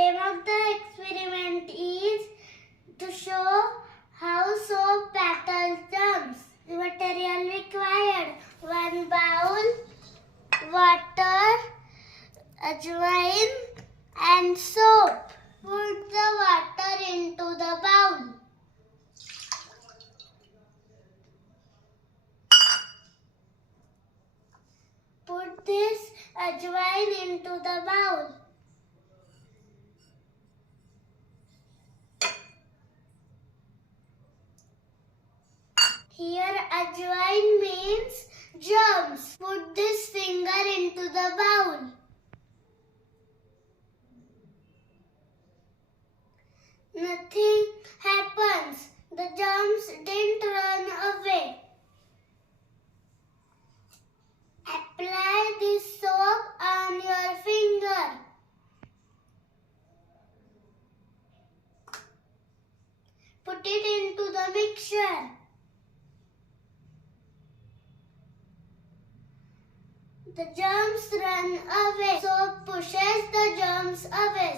Aim of the experiment is to show how soap battles germs. The material required: 1 bowl, water, ajwain and soap. Put the water into the bowl. Put this ajwain into the bowl. Here ajwain means germs. Put this finger into the bowl. Nothing happens. The germs didn't run away. Apply this soap on your finger. Put it into the mixture. The germs run away. Soap pushes the germs away.